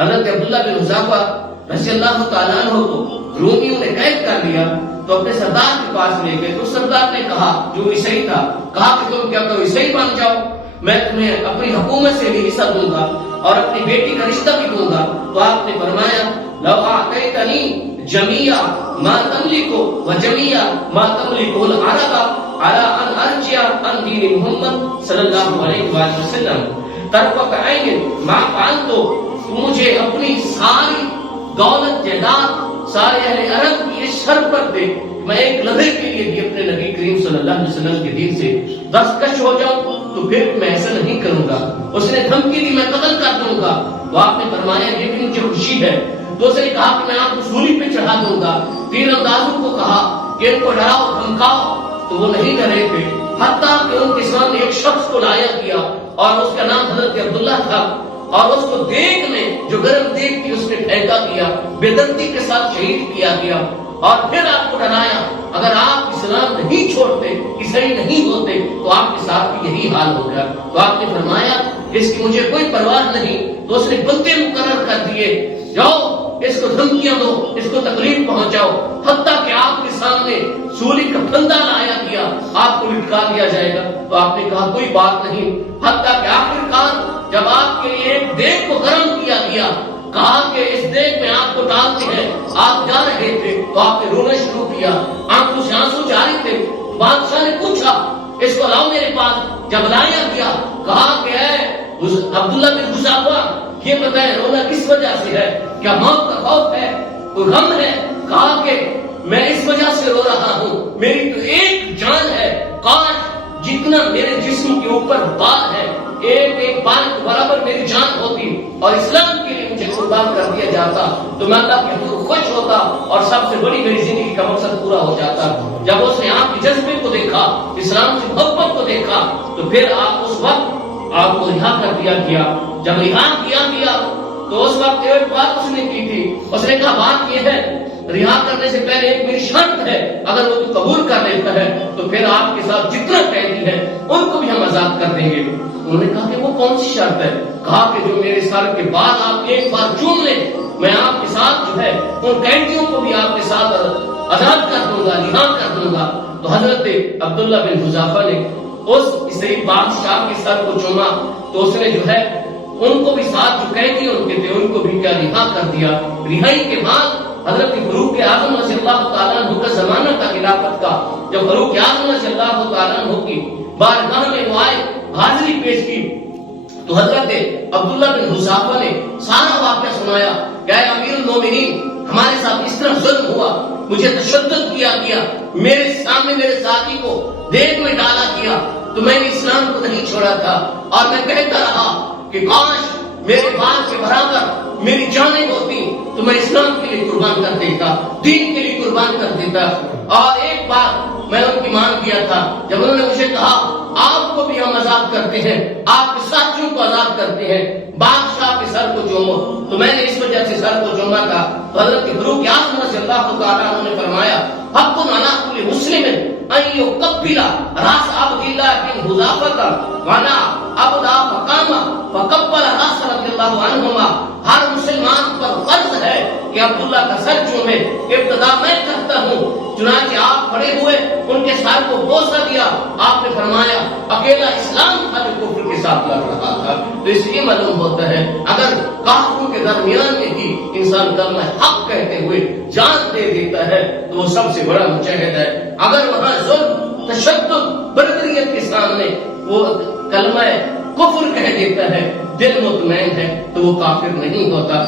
حضرت عبداللہ بن حذافہ رضی اللہ تعالیٰ عنہ کو رومیوں نے قید کر لیا تو اپنے سردار کے پاس لے گئے. تو سردار نے کہا، جو عیسائی تھا، کہا کہ تم کیا کرو، عیسائی بن جاؤ، میں تمہیں اپنی حکومت سے بھی حصہ دوں گا اور اپنی بیٹی کا رشتہ بھی دوں گا. تو آپ نے فرمایا، لو اعطیتنی جمیع ما تملک وجمیع ما تملک العرب على ان ارجع عن دین محمد صلی اللہ علیہ وآلہ وسلم طرفۃ عین ما فعلت، تو مجھے اپنی ساری دولت جائیداد سارے اہل عرب کی اس شرط پر دے، میں ایک لمحے کے لیے بھی اپنے نبی کریم صلی اللہ علیہ وسلم کے دین سے دستکش ہو جاؤں تو پھر میں ایسا نہیں کروں گا. اس نے دھمکی دی، میں قتل کر دوں گا. تو آپ نے فرمایا، یہ بھی مجھے خوشی ہے. تو اس نے کہا کہ میں آپ کو سولی پہ چڑھا دوں گا. تیر اندازوں کو کہا کہ ان کو ڈراؤ دھمکاؤ، تو وہ نہیں ڈرے تھے، حتیٰ کہ ان کے سامنے ایک شخص کو لایا گیا اور اس کا نام حضرت عبداللہ تھا، اور اس کو دیگ میں جو گرم دیگ تھی اس نے پھینکا کیا، بے دردی کے ساتھ شہید کیا گیا. اور پھر آپ کو ڈرایا، اگر آپ اسلام نہیں چھوڑتے، عیسائی نہیں ہوتے تو آپ کے ساتھ بھی یہی حال ہوگا. تو آپ نے فرمایا، اس کی مجھے کوئی پرواہ نہیں. تو اس نے بندے مقرر کر دیے، جاؤ اس کو دھمکیاں دو، اس کو تکلیف پہنچاؤ، حتیٰ کہ آپ کے سامنے سولی کا پھندا لایا گیا، آپ کو لٹکا دیا جائے گا. تو آپ نے کہا کوئی بات نہیں. حتیٰ کہ آخرکار جب آپ کے لیے ایک دیگ کو گرم کیا گیا، کہا کہ اس دیگ میں آپ کو ڈالتے ہیں، آپ جا رہے تھے تو آپ نے رونا شروع کیا، آنکھوں سے آنسو جاری تھے. بادشاہ نے پوچھا، اس کو لاؤ میرے پاس. جب لایا گیا، کہا کہ اے عبداللہ بن حذافہ، یہ بتائیں رونا کس وجہ سے ہے؟ کیا موت کا خوف ہے، کوئی غم ہے؟ کہا کہ میں اس وجہ سے رو رہا ہوں، میری تو ایک جان ہے، کاش جتنا میرے جسم کے اوپر بال ہے، ایک ایک بال کے برابر میری جان ہوتی اور اسلام کے لیے مجھے قربان کر دیا جاتا تو میں اللہ کے حضور خوش ہوتا اور سب سے بڑی میری زندگی کا مقصد پورا ہو جاتا. جب اس نے آپ کے جذبے کو دیکھا، اسلام سے محبت کو دیکھا، تو پھر آپ اس وقت آپ کو رہا کر دیا گیا. جب رہا کیا گیا تو اس وقت ایک بات اس نے کی تھی، اس نے کہا بات یہ ہے، رہا کرنے سے پہلے ایک میری شرط ہے، اگر وہ تو قبول کر لیتا ہے تو پھر آپ کے ساتھ جتنا قیدی ہے ان کو بھی ہم آزاد کر دیں گے. انہوں نے کہا کہ وہ کون سی شرط ہے؟ کہا کہ جو میرے سر کے بعد آپ ایک بار چوم لیں، میں آپ کے ساتھ جو ہے ان قیدیوں کو بھی آپ کے ساتھ آزاد کر دوں گا، رہا کر دوں گا. تو حضرت عبداللہ بن حذافہ نے اس عیسائی بادشاہ کے سر کو چوما تو اس نے جو ہے ان کو بھی ساتھ جو قیدی ان کے تھے ان کو بھی کیا رہا کر دیا. رہائی کے بعد حضرت فاروق اعظم رضی اللہ تعالیٰ عنہ کا زمانہ تھا خلافت کا. جب فاروق اعظم رضی اللہ تعالیٰ عنہ کی بارگاہ میں وہ آئے، حاضری پیش کی، تو حضرت عبداللہ بن حذافہ نے سارا واقعہ سنایا کہ اے امیر المومنین، ہمارے ساتھ اس طرح ظلم ہوا، مجھے تشدد کیا گیا، میرے سامنے میرے ساتھی کو دیگ میں ڈالا گیا، تو میں نے اسلام کو نہیں چھوڑا تھا اور میں کہتا رہا کہ کاش میرے بال کے برابر میری جانیں ہوتی تو میں اسلام کے لیے قربان کر دیتا، دین کے لیے قربان کر دیتا. اور ایک بار میں ان کی مان کیا تھا، جب انہوں نے مجھے کہا آپ کو بھی ہم آزاد کرتے ہیں، آپ کے ساتھیوں کو آزاد کرتے ہیں، بادشاہ کے سر کو چومو، تو میں نے اس وجہ سے سر کو چوما تھا. تو حضرت فاروق اعظم رضی اللہ تعالیٰ عنہ نے فرمایا، حق علی کل مسلم ان یقبل راس عبد اللہ بن حذافہ وانا ابدا فقام فقبل راس رضی اللہ عنہما. ہر مسلمان پر فرض ہے کہ عبداللہ کا سر چومے، ابتدا میں کرتا ہوں. چنانچہ آپ کھڑے ہوئے، ان کے سر کو بوسہ دیا. آپ نے فرمایا اکیلا اسلام تھا جو کفر کے ساتھ لڑ رہا تھا. تو اس لیے معلوم ہوتا ہے اگر کافروں کے درمیان میں بھی انسان کلمہ حق کہتے ہوئے جان دے دیتا ہے تو وہ سب سے بڑا مجاہد ہے. اگر وہاں ظلم، تشدد، بربریت کے سامنے وہ کلمہ کفر کہہ دیتا ہے، دل مطمئن ہے، تو وہ کافر نہیں ہوتا.